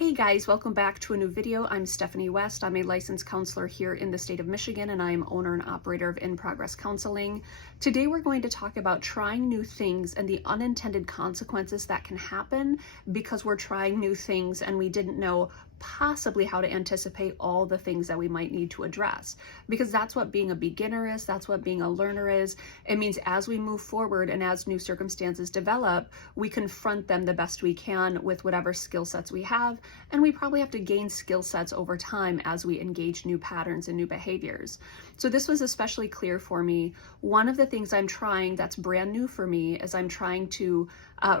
Hey guys, welcome back to a new video. I'm Stephanie West. I'm a licensed counselor here in the state of Michigan, and I'm owner and operator of In Progress Counseling. Today we're going to talk about trying new things and the unintended consequences that can happen because we're trying new things and we didn't know possibly how to anticipate all the things that we might need to address. Because that's what being a beginner is, that's what being a learner is. It means as we move forward and as new circumstances develop, we confront them the best we can with whatever skill sets we have, and we probably have to gain skill sets over time as we engage new patterns and new behaviors. So this was especially clear for me. One of the things I'm trying that's brand new for me is I'm trying to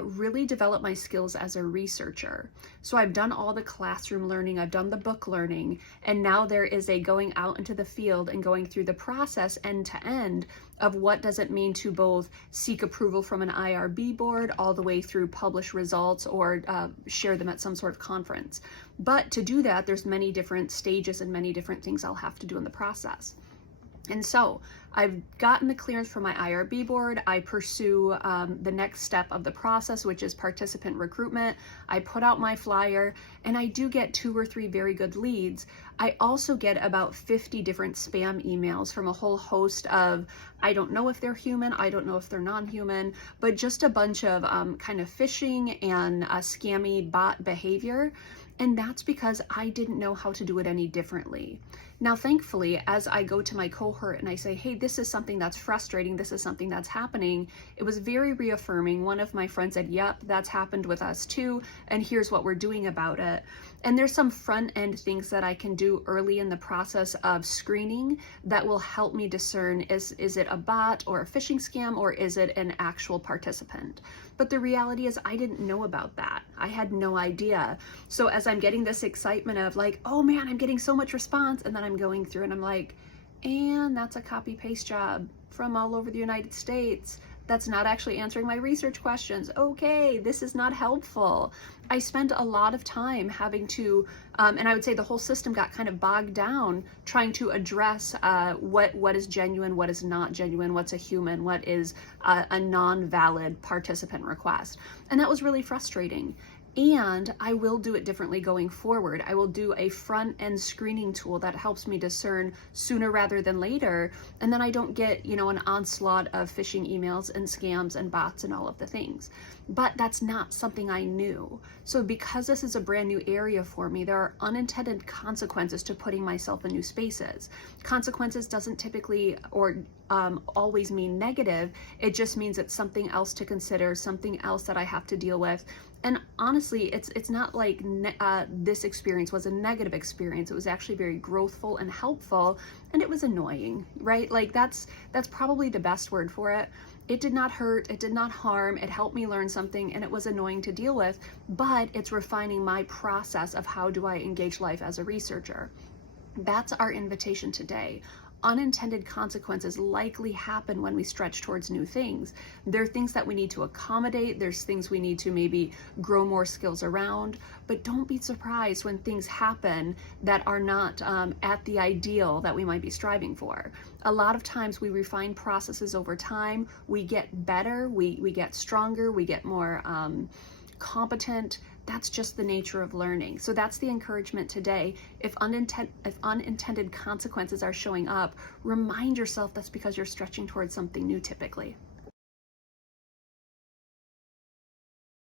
really develop my skills as a researcher. So I've done all the classroom learning, I've done the book learning, and now there is a going out into the field and going through the process end to end of what does it mean to both seek approval from an IRB board all the way through publish results or share them at some sort of conference. But to do that, there's many different stages and many different things I'll have to do in the process. And so I've gotten the clearance from my IRB board. I pursue the next step of the process, which is participant recruitment. I put out my flyer and I do get 2 or 3 very good leads. I also get about 50 different spam emails from a whole host of, I don't know if they're human, I don't know if they're non-human, but just a bunch of kind of phishing and scammy bot behavior. And that's because I didn't know how to do it any differently. Now, thankfully, as I go to my cohort and I say, hey, this is something that's frustrating, this is something that's happening, it was very reaffirming. One of my friends said, yep, that's happened with us too, and here's what we're doing about it. And there's some front end things that I can do early in the process of screening that will help me discern, is it a bot or a phishing scam, or is it an actual participant? But the reality is I didn't know about that. I had no idea. So as I'm getting this excitement of like, oh man, I'm getting so much response, and then I'm going through and I'm like, and that's a copy paste job from all over the United States. That's not actually answering my research questions. Okay, this is not helpful. I spent a lot of time having to, and I would say the whole system got kind of bogged down trying to address what is genuine, what is not genuine, what's a human, what is a non-valid participant request. And that was really frustrating. And I will do it differently going forward. I will do a front-end screening tool that helps me discern sooner rather than later. And then I don't get, an onslaught of phishing emails and scams and bots and all of the things. But that's not something I knew. So because this is a brand new area for me, there are unintended consequences to putting myself in new spaces. Consequences doesn't typically or always mean negative. It just means it's something else to consider, something else that I have to deal with. And honestly, it's not like this experience was a negative experience. It was actually very growthful and helpful, and it was annoying, right? Like that's probably the best word for it. It did not hurt, it did not harm, it helped me learn something, and it was annoying to deal with, but it's refining my process of how do I engage life as a researcher. That's our invitation today. Unintended consequences likely happen when we stretch towards new things. There are things that we need to accommodate. There's things we need to maybe grow more skills around, but don't be surprised when things happen that are not at the ideal that we might be striving for. A lot of times we refine processes over time. We get better, we get stronger, we get more competent. That's just the nature of learning. So that's the encouragement today. If unintended consequences are showing up, remind yourself that's because you're stretching towards something new typically.